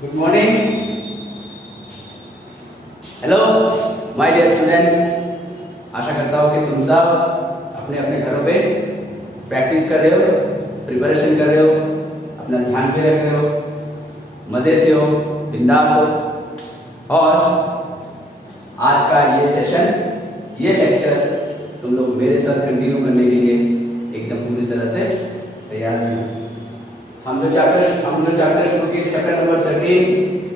Good morning. Hello my dear students, आशा करता हूँ कि तुम सब अपने अपने घरों पे प्रैक्टिस कर रहे हो, प्रिपरेशन कर रहे हो, अपना ध्यान भी रख रहे हो, मज़े से हो, बिंदास हो। और आज का ये सेशन, ये लेक्चर तुम लोग मेरे साथ कंटिन्यू करने के लिए एकदम पूरी तरह से तैयार भी हो। हम जो चैप्टर शुरू किए, chapter number 13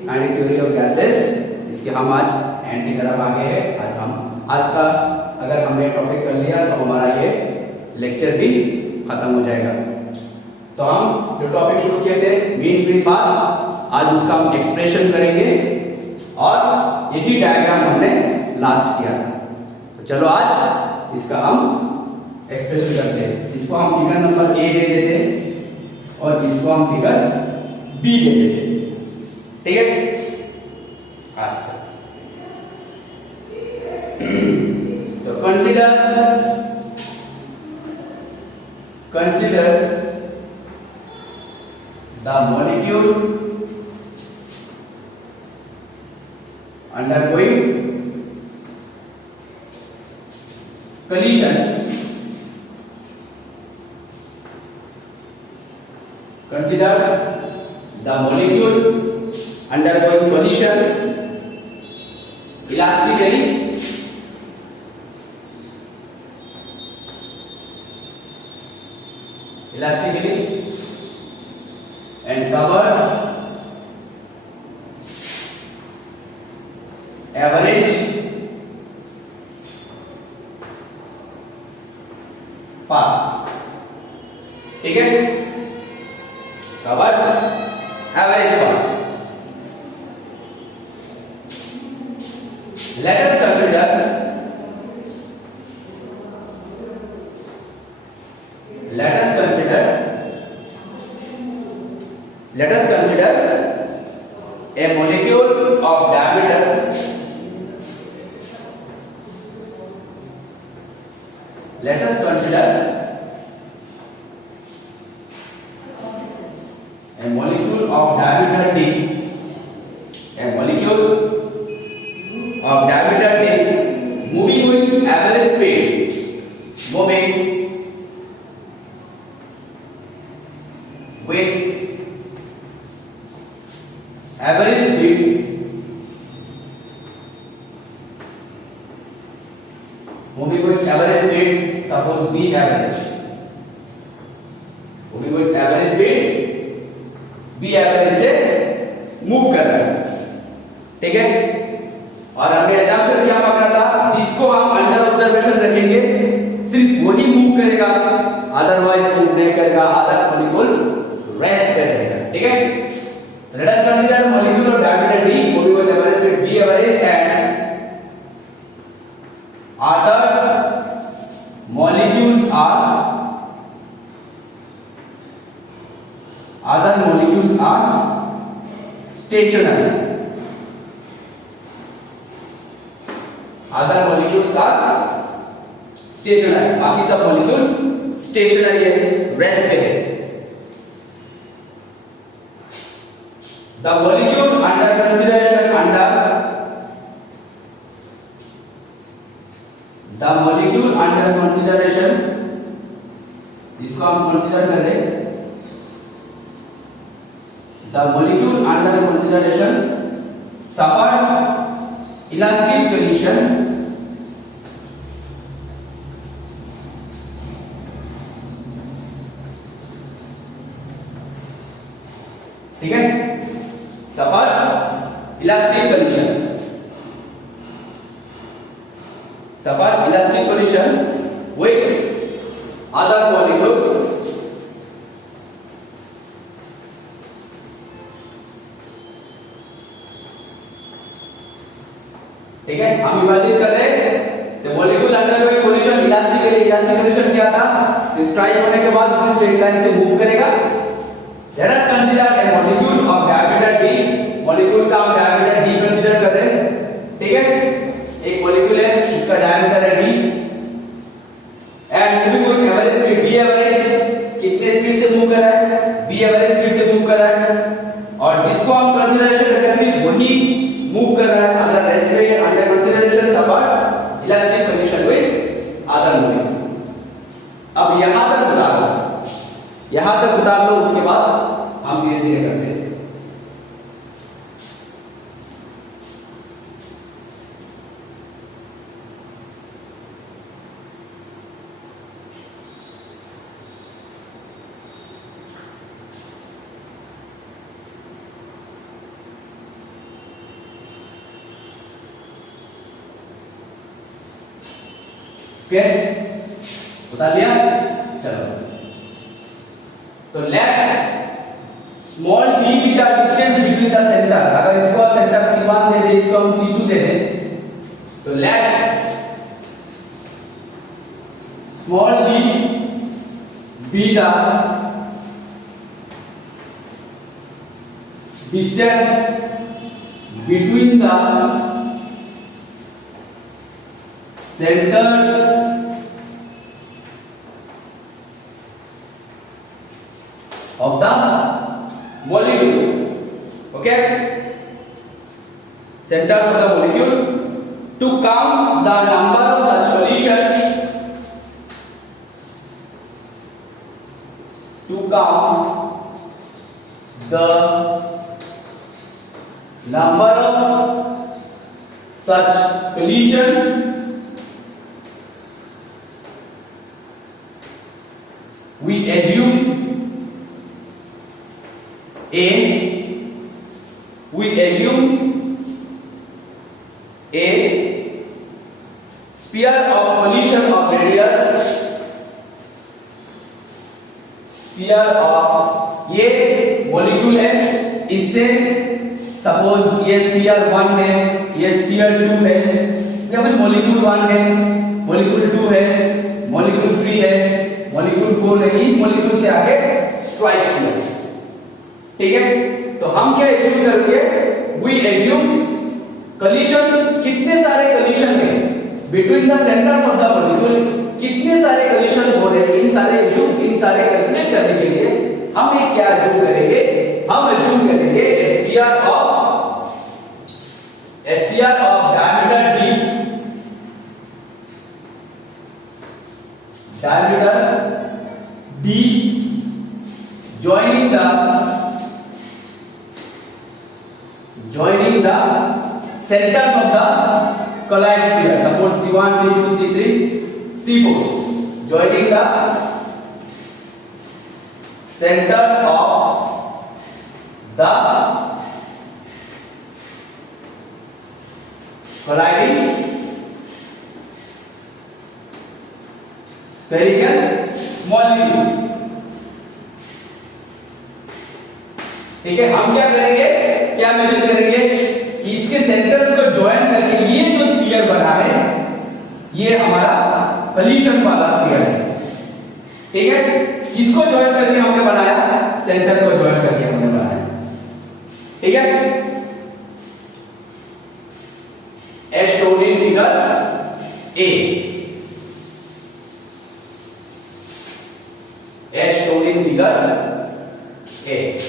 anti theory of gases, इसके हम आज एंड की तरफ आ गए हैं। आज का अगर हमने टॉपिक कर लिया तो हमारा ये लेक्चर भी खत्म हो जाएगा। तो हम जो टॉपिक शुरू किए थे मीन फ्री पाथ, आज उसका हम एक्सप्रेशन करेंगे और यही डायग्राम हमने लास्ट किया था। तो चलो आज इसका हम एक्सप्रेशन करते हैं। इसको हम फिगर नंबर ए दे देते हैं और इसको हम फिगर बी दे देते हैं, ठीक है। अच्छा, तो consider the molecule undergoing collision. Consider the molecule undergoing collision elastically and covers average path, ठीक है। covers average path. Let us consider a molecule of diameter d, moving with average speed, suppose b average, से मूव कर रहा है, ठीक है। और हमने एग्जाम्पल क्या पकड़ा था, जिसको हम अंडर ऑब्जर्वेशन रखेंगे सिर्फ वही मूव करेगा, अदरवाइज मूव नहीं करेगा, अदर मॉलिक्यूल्स रेस्ट कर रहेगा, ठीक है। Let us consider molecule of diameter d moving with average speed b average and other molecules are stationary. बाकी सब मॉलिक्यूल्स स्टेशनरी है, रेस्ट पे है। द मॉलिक्यूल अंडर कंसीडरेशन इसको हम कंसीडर करें। The molecule under consideration suffers elastic collision ठीक है, suffers elastic collision with other molecule ठीक है। हम इमेजिन कर रहे हैं तो molecule undergoing collision elastic collision क्या था, स्ट्राइक होने के बाद उसी स्ट्रेट लाइन से मूव करेगा। Let us consider a molecule of diameter d, molecule का हम डायमीटर d कंसीडर कर रहे हैं, ठीक है। एक मॉलिक्यूल है, इसका डायमीटर है d and moving with average speed b average, कितने स्पीड से मूव कर रहा है, b एवरेज स्पीड से मूव कर रहा है। और जिसको हम फ्रॉम कंसीडरेशन एडहेसिव वही मूव कर रहा है अदर रेस्ट में under consideration supports elastic condition with other moving. अब यहां तक उतार लो, उसके बाद हम धीरे धीरे करते हैं। ओके, उतार लिया। चलो, तो let small d be the distance between the centre. अगर इसको सेंटर C1 दे दे, इसको हम C2 दे दे, तो let small d be the distance between the centers of the molecule. Okay, centers of the molecule. To count the number of such solutions, to count the number of such collision, we assume a sphere of collision of radius, sphere of ये मॉलिक्यूल है, इससे सपोज ये स्फीयर 1 है, ये स्फीयर 2 है, या फिर मॉलिक्यूल 1 है, मॉलिक्यूल 2 है, मॉलिक्यूल 3 है, मॉलिक्यूल 4 है, इस मॉलिक्यूल से आके स्ट्राइक किया। ठीक है, तो हम क्या एज्यूम करेंगे? वी एज्यूम कलीशन, कितने सारे कलीशन है between the centres of the molecule, कितने सारे कलीशन हो रहे हैं, इन सारे कैलकुलेट करने के लिए हम एक क्या एज्यूम करेंगे? हम एज्यूम करेंगे sphere of diameter d joining the centers of the colloid sphere, suppose C1, C2, C3, C4, joining the centers of the colliding spherical molecules। ठीक है, हम क्या करेंगे, क्या मेजर करेंगे कि इसके सेंटर्स को ज्वाइन करके ये जो स्फीयर बना है, ये हमारा कलीशन वाला स्फीयर है। ठीक है, किसको ज्वाइन करके हमने बनाया? सेंटर को ज्वाइन करके हमने बनाया। ठीक है, as shown in figure A, as shown in figure A।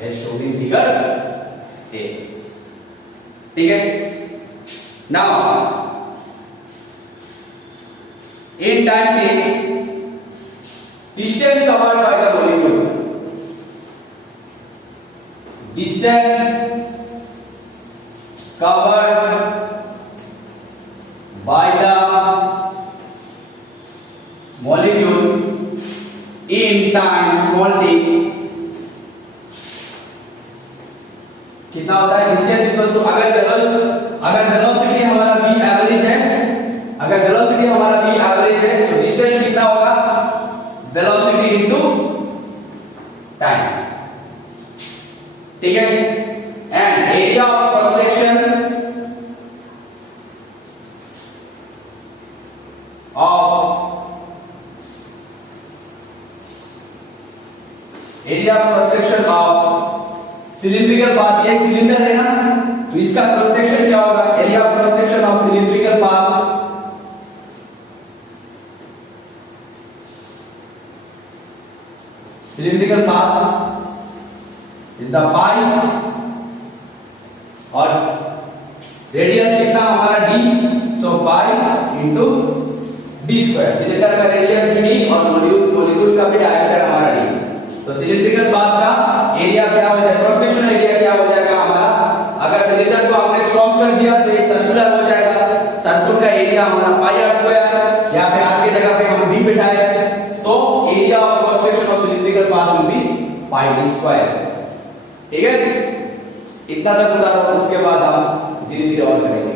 as shown in figure A। ठीक है, now in time t, distance covered by the molecule, distance covered by the molecule in time small t, कितना होता है? Distance equals to, अगर वेलोसिटी हमारा v average है, अगर वेलोसिटी हमारा v एवरेज है, तो डिस्टेंस कितना होगा? Velocity into time. ठीक है, and area of cross section of cylindrical path, ये सिलेंडर है ना, तो इसका क्रॉस सेक्शन क्या होगा? Area of cross section of cylindrical path cylindrical path is the pi और रेडियस कितना हमारा d, तो pi into D square. Cylinder का रेडियस भी d और मॉलिक्यूल का भी डायमीटर हमारा d। तो सिलिंड्रिकल पाथ का एरिया क्या हो जाएगा, क्रॉस सेक्शन एरिया क्या हो जाएगा हमारा, अगर सिलेंडर को हमने क्रॉस कर दिया तो एक सर्कुलर हो जाएगा, सर्कुल का एरिया हमारा पाई आर स्क्वायर, या फिर आर की जगह पे हम d बिठाए तो area of cross section of cylindrical path will be pi d square. ठीक है, इतना तक उतारो, उसके बाद हम धीरे धीरे और करेंगे।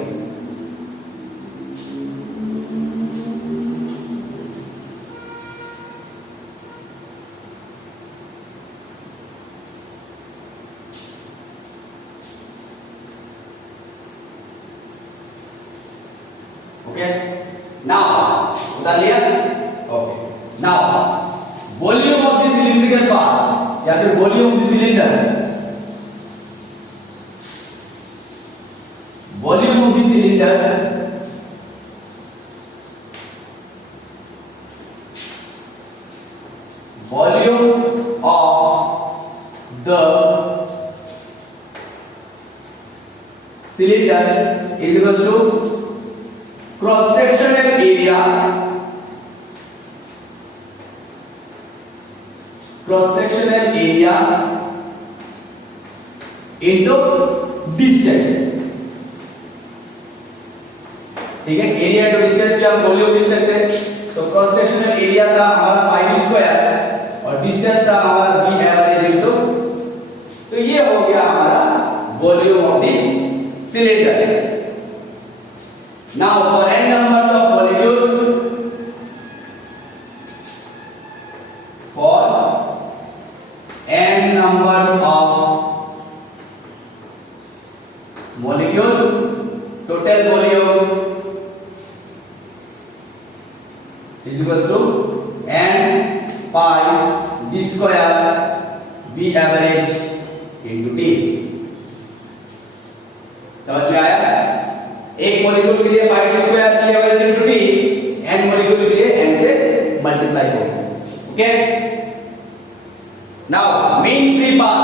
ओके, नाउ उतार लिया। Okay, now volume of the cylindrical path या फिर volume of the cylinder, volume of the cylinder volume of the cylinder is equal to cross sectional area into distance। ठीक है, एरिया टू डिस्टेंस भी हम वॉल्यूम लिख सकते हैं। तो क्रॉस सेक्शनल एरिया था हमारा पाई d स्क्वायर और डिस्टेंस था हमारा b एवरेज इनटू, तो ये हो गया हमारा volume of the cylinder. Now for n numbers of molecule, for n numbers of molecule, total volume is equals to n pi d square b average into t। समझ में आया? एक मॉलिक्यूल के लिए पाई d square b average into t, n molecule के लिए n से मल्टीप्लाई हो। Okay, now mean free path,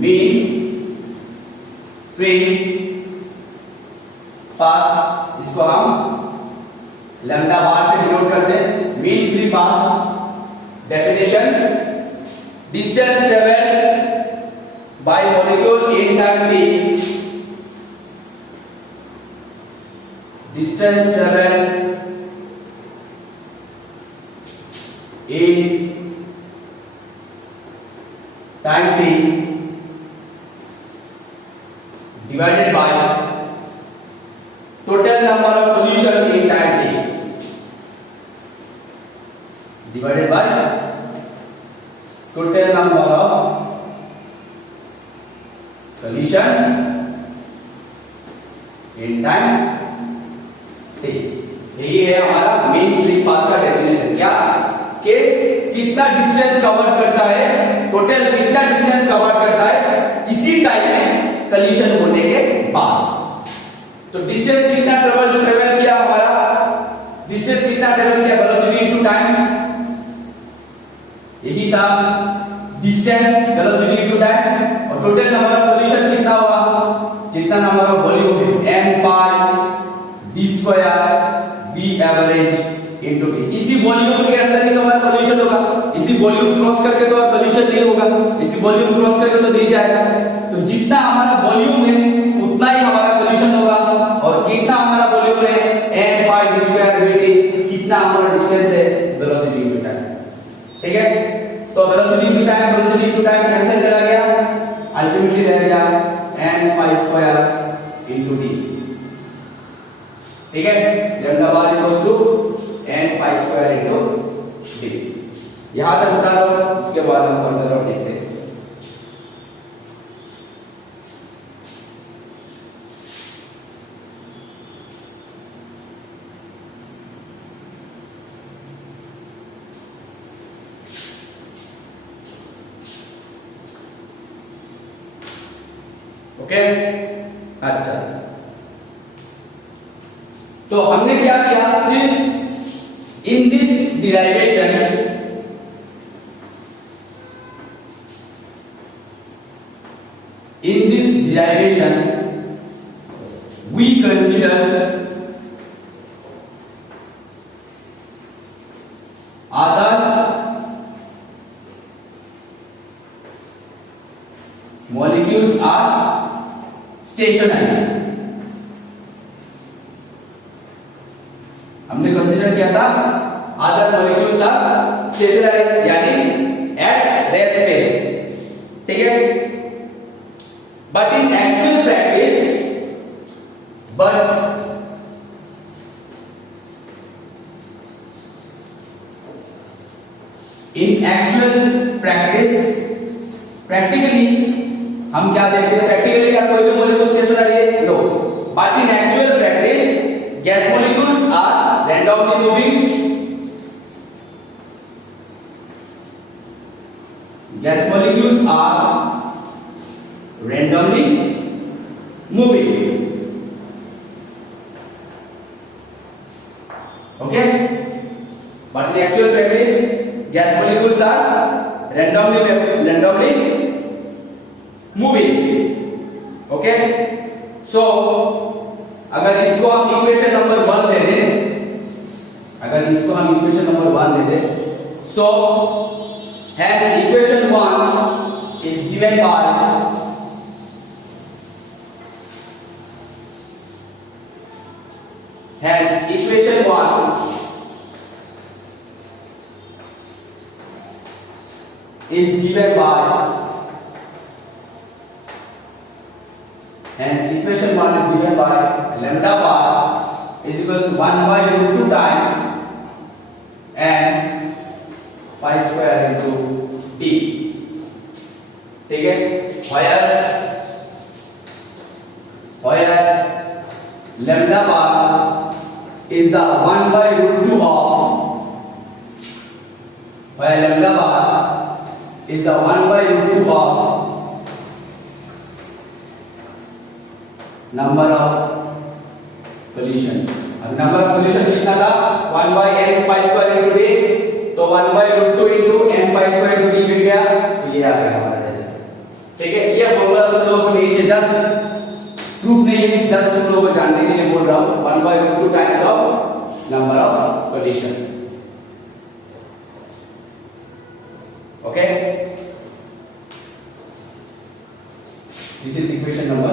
mean free path, इसको हम लैम्डा बार से डिनोट करते हैं। Mean free path definition, distance travel by molecule in time t, distance travel in time t divided by total number of solution in time t divided by total number of solution in time t। यही है हमारा main free path का डेफिनेशन। क्या कि कितना distance cover करता है, टोटल कितना डिस्टेंस कवर करता है इसी टाइम में कलीशन होने के बाद। तो डिस्टेंस कितना ट्रेवल किया हमारा, डिस्टेंस कितना ट्रेवल किया, वेलोसिटी इनटू टाइम, यही था डिस्टेंस, वेलोसिटी इनटू टाइम। और टोटल नंबर ऑफ सॉल्यूशन कितना होगा, जितना नंबर ऑफ वॉल्यूम है n पाई d square v average into t। इसी वॉल्यूम के अंदर ही हमारा सॉल्यूशन होगा, इसी वॉल्यूम क्रॉस करके तो सॉल्यूशन नहीं होगा, इसी वॉल्यूम क्रॉस करके तो नहीं जाएगा। तो जितना हमारा वॉल्यूम है उतना ही हमारा सॉल्यूशन होगा, और कितना हमारा वॉल्यूम है n पाई d स्क्वायर v t, कितना हमारा डिस्टेंस है वेलोसिटी इनटू टाइम। ठीक है, तो वेलोसिटी इनटू टाइम कैंसिल चला गया, अल्टीमेटली रह गया n pi square into t। ठीक है, lambda bar equals to n pi square into t। यहां तक बता दो, उसके बाद हम फर्दर और देखते हैं। ओके, अच्छा, तो हमने क्या किया, सिर्फ in this derivation we consider other molecules are stationary. हमने कंसीडर किया था अदर मॉलिक्यूल्स आर स्टेशनरी यानी एट रेस्ट पे, ठीक है. But in actual practice practically हम क्या देखते हैं, प्रैक्टिकली क्या कोई भी मॉलिक्यूल स्टेशनरी है? No. But in actual practice gas molecules are randomly moving. Gas molecules are randomly moving. Okay? But in actual practice, gas molecules are randomly moving. Okay? So, अगर इसको हम इक्वेशन नंबर 1 दे दें, so hence equation 1 is given by lambda bar is equals to 1 by root 2 times and pi square into d. ठीक है. where lambda bar is the 1 by root 2 of number of collision. अब number of collision कितना था? 1 by n pi square into d, तो 1 by root 2 into n pi square into d मिल गया, तो ये आ गया हमारा आंसर. ठीक है. ये फॉर्मूला तुम लोगों को नहीं है, जस्ट प्रूफ नहीं है, जस्ट तुम लोगों को जानने के लिए बोल रहा हूं. 1 by root 2 times of number of collision. Okay. This is equation number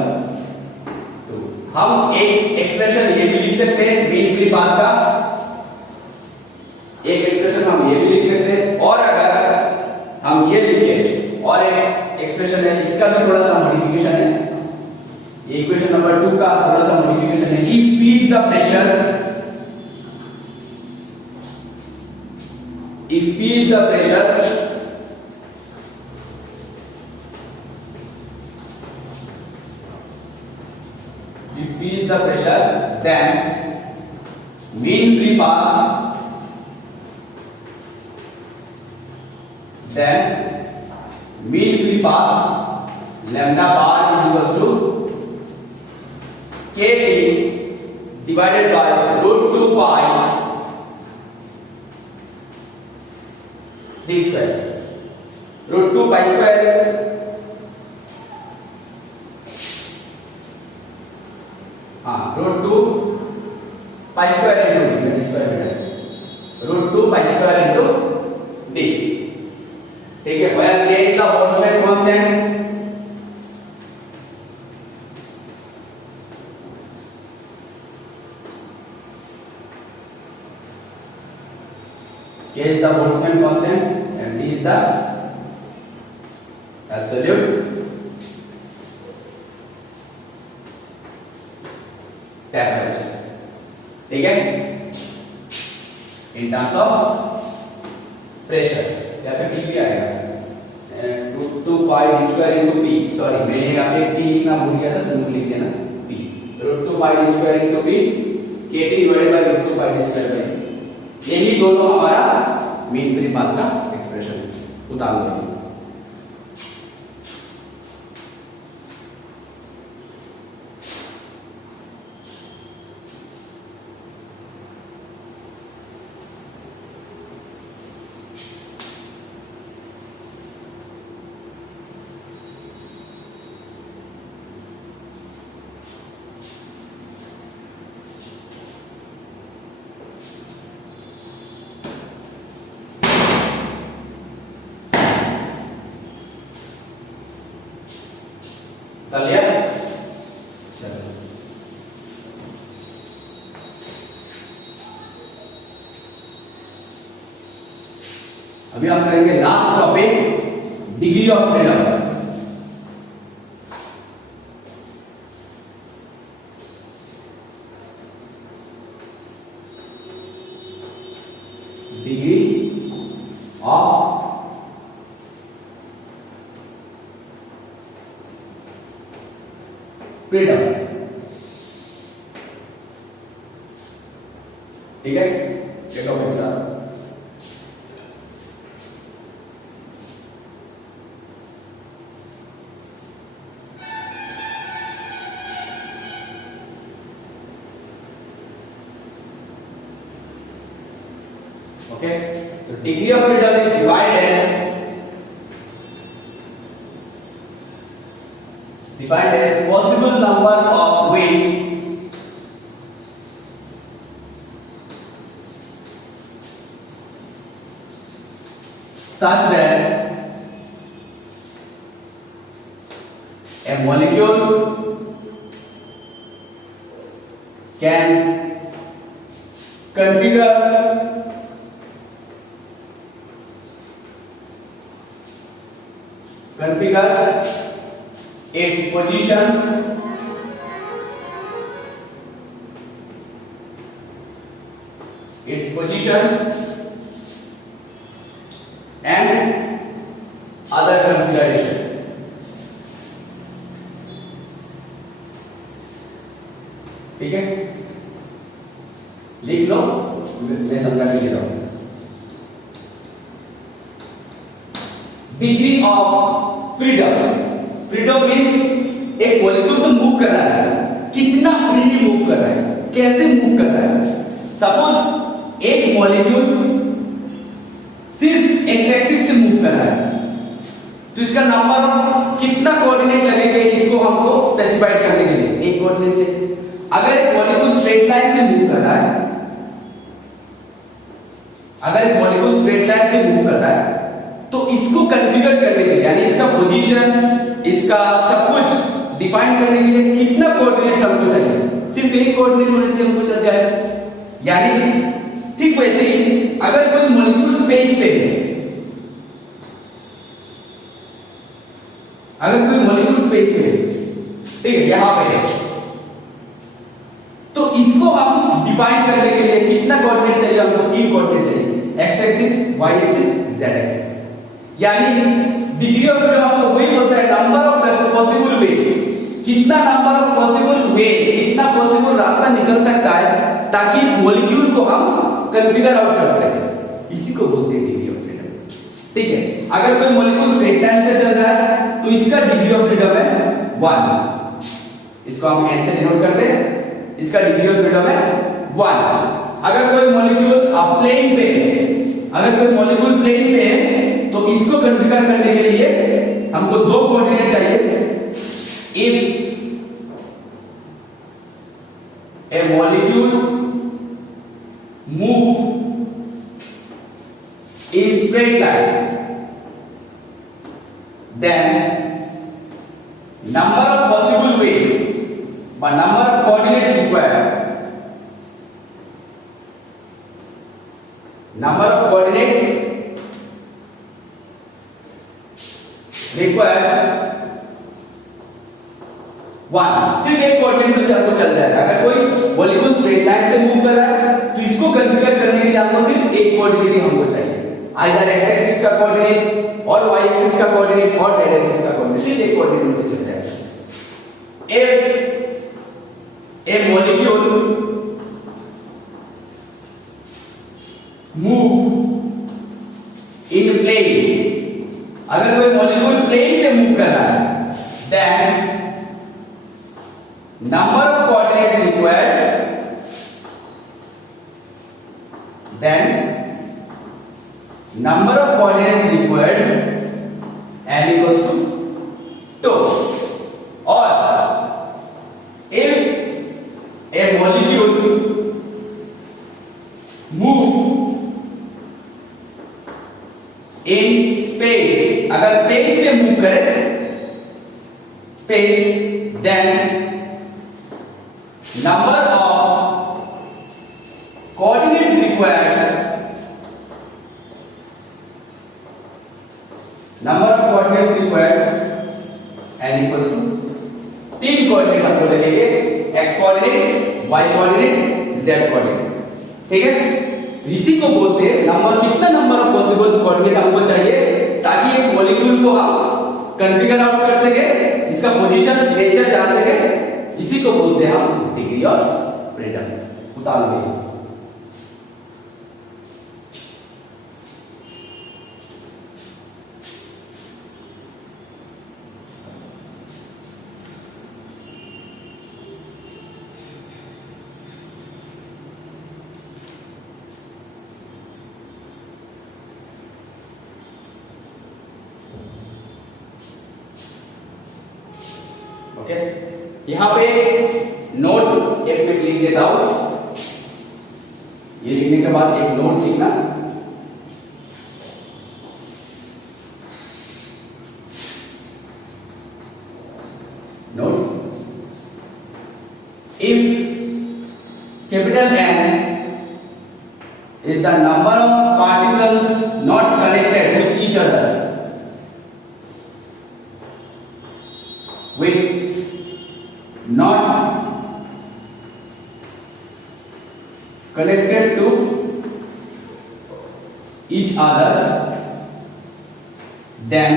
2. हम एक एक्सप्रेशन ये भी लिख सकते हैं मीन फ्री पाथ का, एक एक्सप्रेशन हम ये भी लिख सकते हैं, और अगर हम ये लिखें और एक एक्सप्रेशन है, इसका भी थोड़ा सा मॉडिफिकेशन है. ये इक्वेशन नंबर 2 का थोड़ा सा मॉडिफिकेशन है. If P is the pressure, if P is the pressure, then mean free path lambda bar is equals to kT divided by root 2 pi d square. root 2 pi square root 2 pi square into d, that is square meter. root 2 pi square into d. ठीक है. where k is the Boltzmann constant, k is the Boltzmann constant and d is the absolute temperature. ठीक है. in terms of pressure यहाँ पे P भी आएगा, 2 pi d square into P. Sorry, मैंने यहाँ पे P लिखना भूल गया था, तुम लिख देना P. root 2 pi d square into P kT divided by root 2 pi d square by. यही दोनों हमारा मीन फ्री पाथ का एक्सप्रेशन है. उतार लो. अभी हम करेंगे last topic, degree of freedom. Degree of freedom, ठीक है, ये टॉपिक था। Okay, the degree of freedom is defined as possible number of ways such that a molecule can configure its position and other configuration। ठीक है, लिख लो, मैं समझा के दे रहा हूं। Degree of freedom, freedom means एक मॉलिक्यूल तो मूव कर रहा है, कितना फ्रीली मूव कर रहा है, कैसे मूव कर रहा है। सपोज एक मॉलिक्यूल सिर्फ एक्स एक्सिस से मूव कर रहा है, तो इसका नंबर कितना कोऑर्डिनेट लगेगा इसको हमको स्पेसिफाइड करने के लिए, एक कोऑर्डिनेट से। अगर एक मॉलिक्यूल स्ट्रेट लाइन से मूव कर रहा है, अगर एक मॉलिक्यूल स्ट्रेट लाइन से मूव कर रहा है तो इसको कॉन्फ़िगर करने के लिए, यानी इसका पोजीशन, इसका सब कुछ डिफाइन करने के लिए कितना कोऑर्डिनेट्स हमको चाहिए। सिर्फ एक कोऑर्डिनेट होने से हमको चल जाएगा। यानी ठीक वैसे ही अगर कोई मॉलिक्यूल स्पेस पे है, अगर कोई मॉलिक्यूल स्पेस पे है, ठीक है, यहां पे है, तो इसको हम डिफाइन करने के लिए कितना कोऑर्डिनेट चाहिए हमको, 3 कोऑर्डिनेट चाहिए, X axis, Y axis, Z axis. यानी डिग्री ऑफ फ्रीडम आपको वही होता है, नंबर ऑफ पॉसिबल वेज, कितना नंबर ऑफ पॉसिबल वे, कितना पॉसिबल रास्ता निकल सकता है ताकि इस मॉलिक्यूल को हम कॉन्फ़िगर आउट कर सकें, इसी को बोलते हैं डिग्री ऑफ फ्रीडम। ठीक है, अगर कोई मॉलिक्यूल स्ट्रेट लाइन से चल रहा है तो इसका डिग्री ऑफ फ्रीडम है 1, इसको हम n से डिनोट करते हैं, इसका डिग्री ऑफ फ्रीडम है 1। अगर कोई मॉलिक्यूल प्लेन पे है, अगर कोई मॉलिक्यूल प्लेन पे है तो इसको कॉन्फ़िगर करने के लिए हमको 2 कोऑर्डिनेट चाहिए। If a molecule move in straight line, then number of possible ways but number of coordinates required, number of coordinates required 1। सिर्फ एक कोऑर्डिनेट से आपको चल जाएगा। अगर कोई मॉलिक्यूल स्ट्रेट लाइन से मूव कर रहा है तो इसको कॉन्फ़िगर करने के लिए आपको सिर्फ एक कोऑर्डिनेट ही हमको चाहिए, आइदर एक्स एक्सिस का कोऑर्डिनेट और वाई एक्सिस का कोऑर्डिनेट और जेड एक्सिस का कोऑर्डिनेट, सिर्फ एक कोऑर्डिनेट से चल जाएगा। If a molecule move in plane, अगर कोई मॉलिक्यूल प्लेन पे मूव कर रहा है, then number of coordinates required, then number of coordinates required n equals to 2। और if a molecule move in space, अगर स्पेस में मूव करे, space, then number of coordinates required, n equals to 2। और if a molecule move in plane, अगर प्लेन पे मूव करे, space, then number of coordinates required, n equals to 2। और if a molecule move in space, अगर स्पेस में मूव करे, space, then number of coordinates required, n equals to 2। हम लोग लिखेंगे x coordinate, y coordinate, z coordinate. ठीक है, इसी को बोलते हैं नंबर, कितना नंबर ऑफ पॉसिबल कोऑर्डिनेट हमको चाहिए ताकि एक मॉलिक्यूल को हम कॉन्फ़िगर आउट कर सके, इसका पोजीशन नेचर जान सके, इसी को बोलते हैं हम डिग्री ऑफ फ्रीडम। उतार लो ओके। यहां पे नोट एक में लिख देता हूं, ये लिखने के बाद एक नोट लिखना। Note, if capital N is the number of particles not connected with each other with not connected to each other, then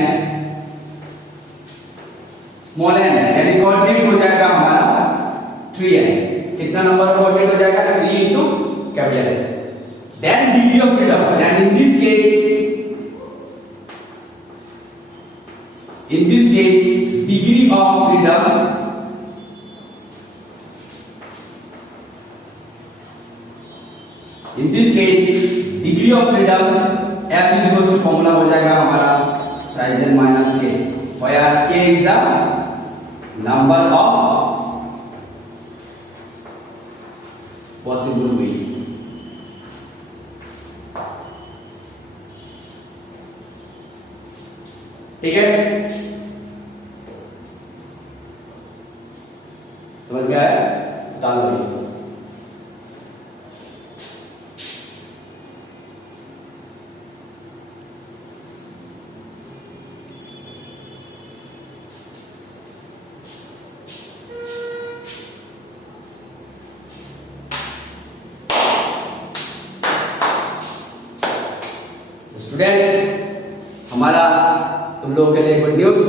small n यानी कोऑर्डिनेट हो जाएगा हमारा 3n। कितना नंबर कोऑर्डिनेट हो जाएगा? 3 into capital N। then degree of freedom, and in this case degree of freedom degree of freedom F is equal to formula हो जाएगा हमारा thrice n minus k, where k is the number of possible ways। ठीक है, समझ में आया? डाल दो। स्टूडेंट्स, हमारा तुम लोगों के लिए गुड न्यूज,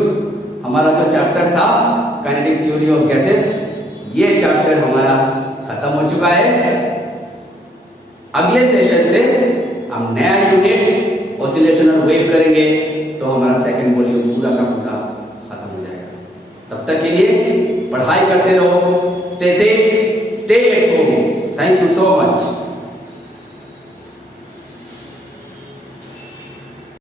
हमारा जो चैप्टर था काइनेटिक थ्योरी ऑफ गैसेस, ये चैप्टर हमारा खत्म हो चुका है। अगले सेशन से हम नया यूनिट ऑसिलेशन और वेव करेंगे, तो हमारा सेकंड वॉल्यूम पूरा का पूरा खत्म हो जाएगा। तब तक के लिए पढ़ाई करते रहो, stay safe, stay at home. Thank you so much.